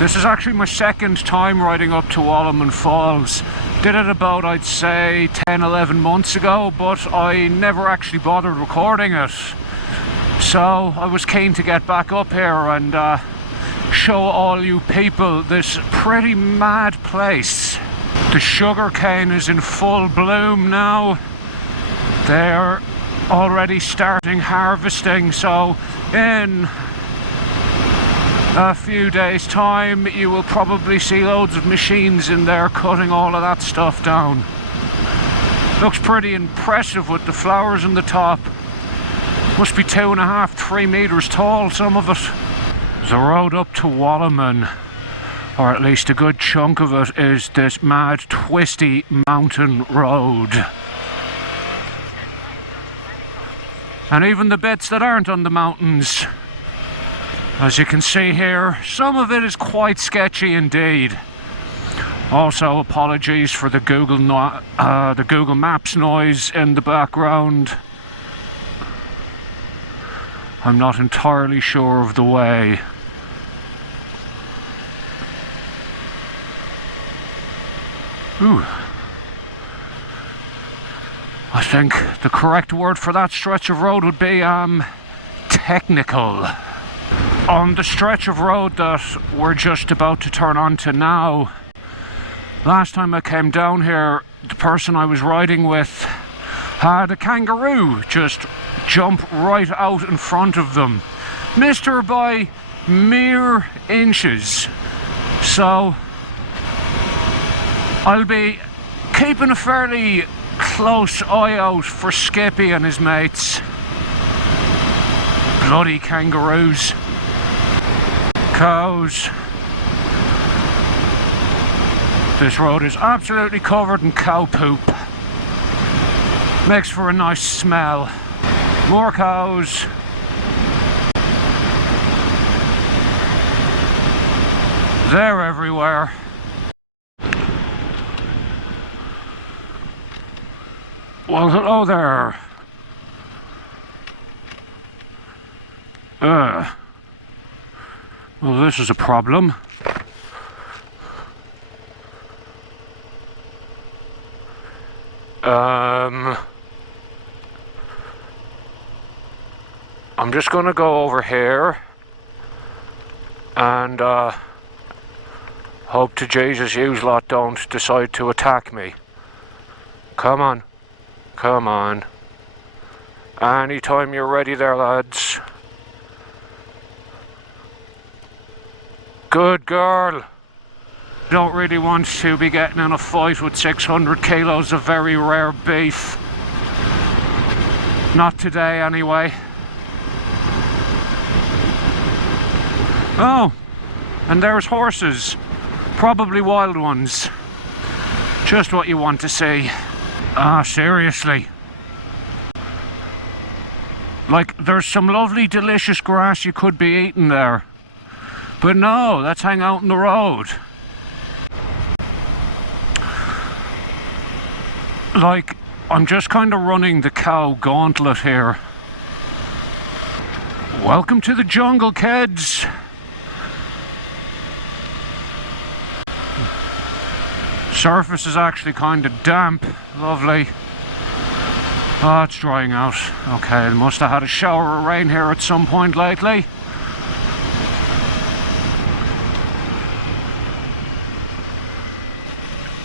This is actually my second time riding up to Wallaman Falls. Did it about, I'd say, 10-11 months ago, but I never actually bothered recording it. So I was keen to get back up here and show all you people this pretty mad place. The sugarcane is in full bloom now. They're already starting harvesting, so in a few days time you will probably see loads of machines in there cutting all of that stuff down. Looks pretty impressive with the flowers on the top. Must be 2.5, 3 meters tall, some of it. There's a road up to Wallaman, or at least a good chunk of it is this mad twisty mountain road. And even the bits that aren't on the mountains, as you can see here, some of it is quite sketchy indeed. Also, apologies for the Google Maps noise in the background. I'm not entirely sure of the way. Ooh. I think the correct word for that stretch of road would be technical. On the stretch of road that we're just about to turn onto now, last time I came down here, the person I was riding with had a kangaroo just jump right out in front of them. Missed her by mere inches. So I'll be keeping a fairly close eye out for Skippy and his mates. Bloody kangaroos. Cows. This road is absolutely covered in cow poop. Makes for a nice smell. More cows. They're everywhere. Well, hello there. Well, this is a problem. I'm just gonna go over here and hope to Jesus yous lot don't decide to attack me. Come on. Come on. Anytime you're ready there, lads. Good girl. Don't really want to be getting in a fight with 600 kilos of very rare beef. Not today, anyway. Oh, and there's horses. Probably wild ones. Just what you want to see. Ah, seriously. Like, there's some lovely, delicious grass you could be eating there. But no, let's hang out in the road. Like, I'm just kind of running the cow gauntlet here. Welcome to the jungle, kids. Surface is actually kind of damp. Lovely. Oh, it's drying out. Okay, they must have had a shower of rain here at some point lately.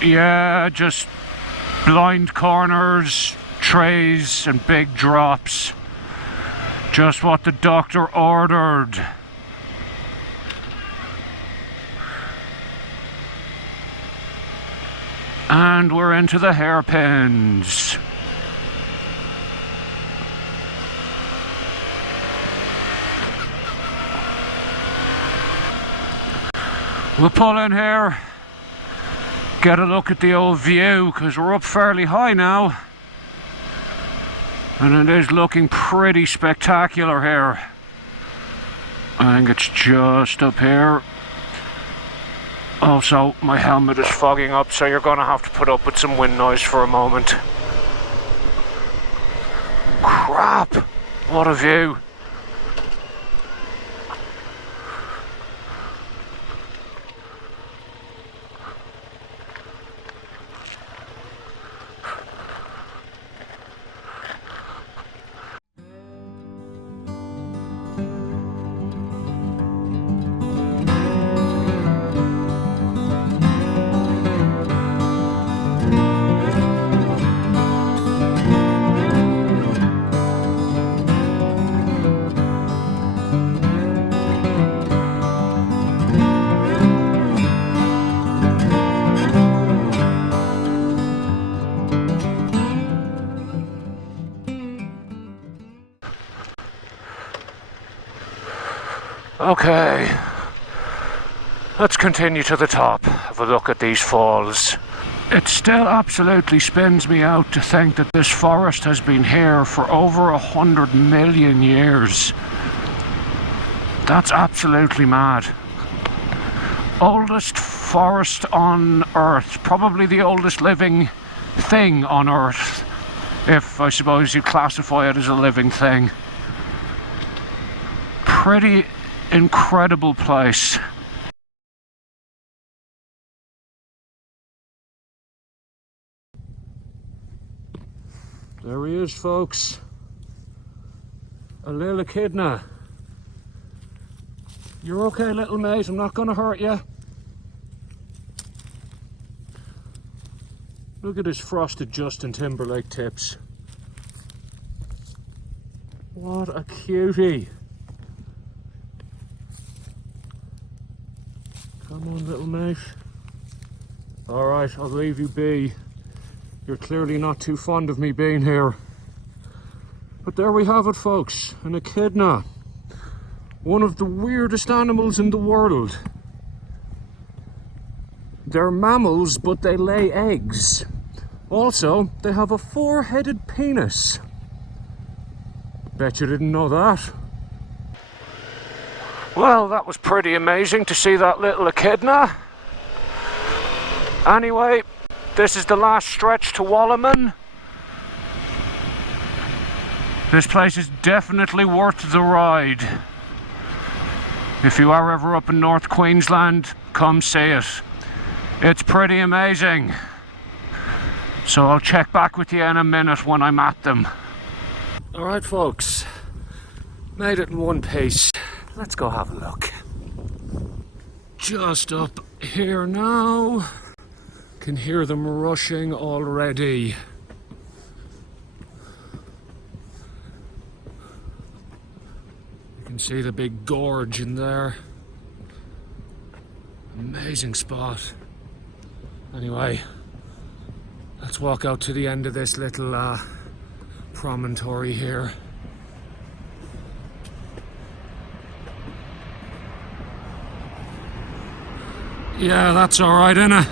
Yeah, just blind corners, trays and big drops. Just what the doctor ordered. And we're into the hairpins. We'll pull in here, get a look at the old view, because we're up fairly high now. And it is looking pretty spectacular here. I think it's just up here. Also, my helmet is fogging up, so you're gonna have to put up with some wind noise for a moment. Crap! What a view. Okay, let's continue to the top, have a look at these falls. It still absolutely spins me out to think that this forest has been here for over 100 million years. That's absolutely mad. Oldest forest on Earth, probably the oldest living thing on Earth, if I suppose you classify it as a living thing. Pretty incredible place. There he is, folks. A little echidna. You're okay, little mate, I'm not gonna hurt you. Look at his frosted Justin Timberlake tips. What a cutie. Come on, little mate. Alright, I'll leave you be. You're clearly not too fond of me being here. But there we have it, folks. An echidna. One of the weirdest animals in the world. They're mammals, but they lay eggs. Also, they have a 4-headed penis. Bet you didn't know that. Well, that was pretty amazing to see that little echidna. Anyway, this is the last stretch to Wallaman. This place is definitely worth the ride. If you are ever up in North Queensland, come see it. It's pretty amazing. So I'll check back with you in a minute when I'm at them. Alright, folks, made it in one piece. Let's go have a look. Just up here now. Can hear them rushing already. You can see the big gorge in there. Amazing spot. Anyway, let's walk out to the end of this little promontory here. Yeah, that's alright, innit?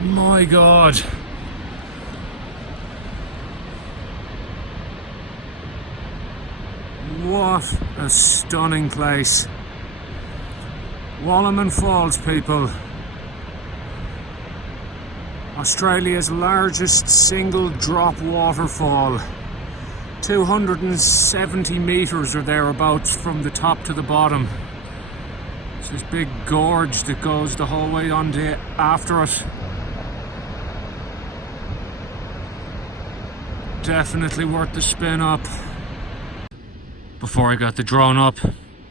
My God. What a stunning place. Wallaman Falls, people. Australia's largest single drop waterfall. 270 metres or thereabouts from the top to the bottom. It's this big gorge that goes the whole way on to after it. Definitely worth the spin up. Before I got the drone up,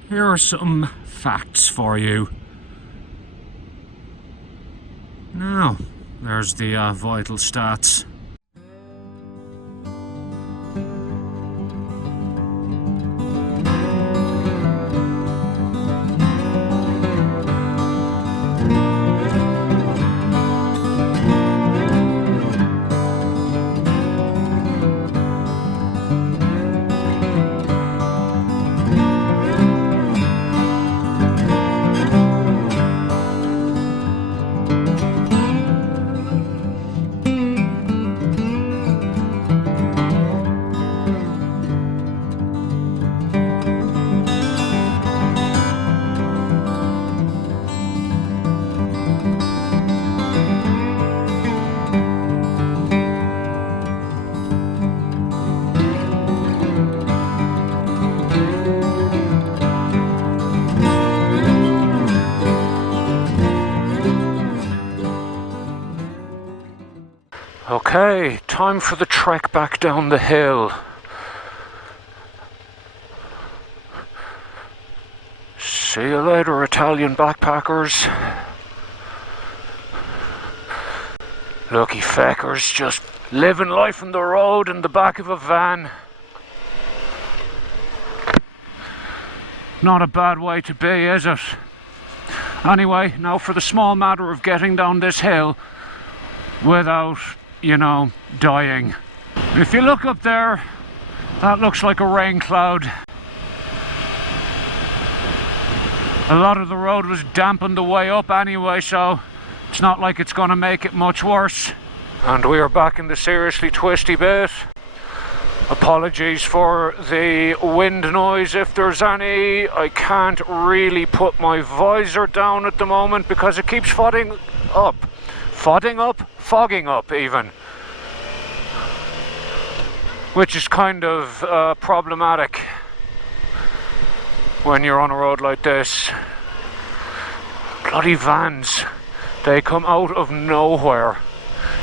here are some facts for you. Now, there's the vital stats. Okay, time for the trek back down the hill. See you later, Italian backpackers. Lucky feckers, just living life on the road in the back of a van. Not a bad way to be, is it? Anyway, now for the small matter of getting down this hill without, you know, dying. If you look up there, that looks like a rain cloud. A lot of the road was damp on the way up anyway, so it's not like it's going to make it much worse. And we are back in the seriously twisty bit. Apologies for the wind noise if there's any. I can't really put my visor down at the moment because it keeps fogging up even, which is kind of problematic when you're on a road like this. Bloody vans, they come out of nowhere.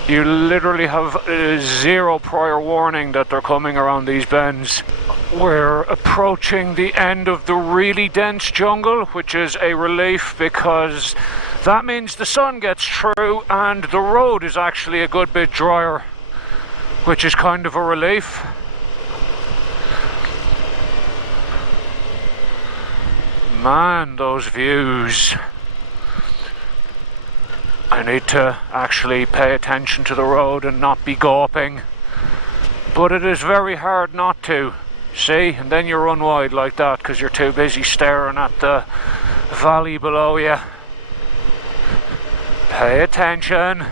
You literally have zero prior warning that they're coming around these bends. We're approaching the end of the really dense jungle, which is a relief because that means the sun gets through and the road is actually a good bit drier, which is kind of a relief. Man, those views. I need to actually pay attention to the road and not be gawping, but it is very hard not to. See, and then you run wide like that because you're too busy staring at the valley below you. Pay attention.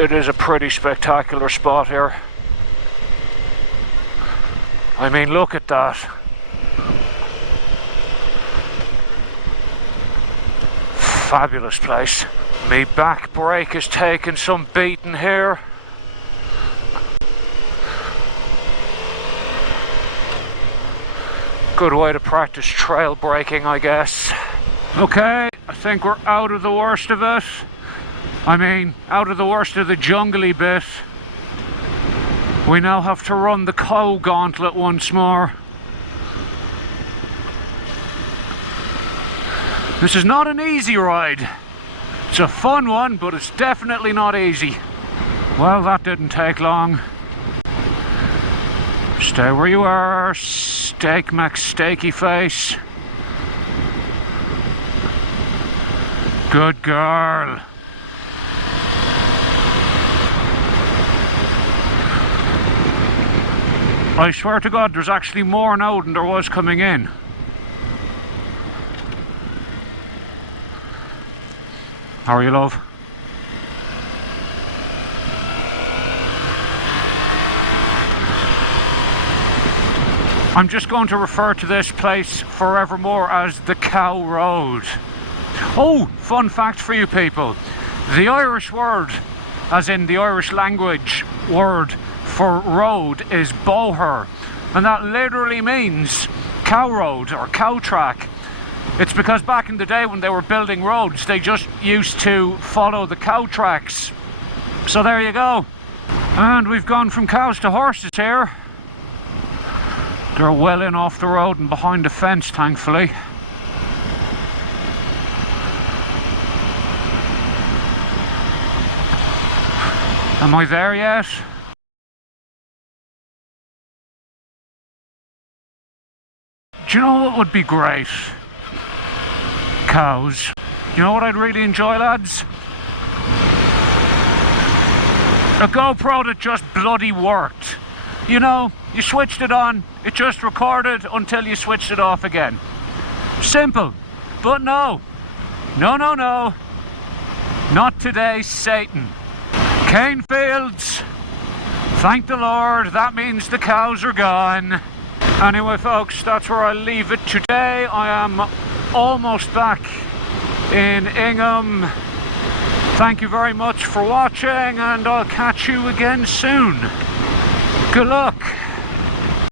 It is a pretty spectacular spot here. I mean, look at that. Fabulous place. Me back brake is taking some beating here. Good way to practice trail braking, I guess. Okay, I think we're out of the worst of it. I mean, out of the worst of the jungly bit. We now have to run the cow gauntlet once more. This is not an easy ride. It's a fun one, but it's definitely not easy. Well, that didn't take long. Stay where you are, Steak Mac Steaky Face. Good girl. I swear to God, there's actually more now than there was coming in. How are you, love? I'm just going to refer to this place forevermore as the Cow Road. Oh, fun fact for you people. The Irish word, as in the Irish language word for road, is bóthar, and that literally means cow road or cow track. It's because back in the day when they were building roads, they just used to follow the cow tracks. So there you go. And we've gone from cows to horses here. They're well in off the road and behind the fence, thankfully. Am I there yet? Do you know what would be great? Cows. You know what I'd really enjoy, lads? A GoPro that just bloody worked. You know, you switched it on, it just recorded until you switched it off again. Simple. But no. No, no, no. Not today, Satan. Cane fields. Thank the Lord, that means the cows are gone. Anyway, folks, that's where I'll leave it today. I am almost back in Ingham. Thank you very much for watching, and I'll catch you again soon. Good luck.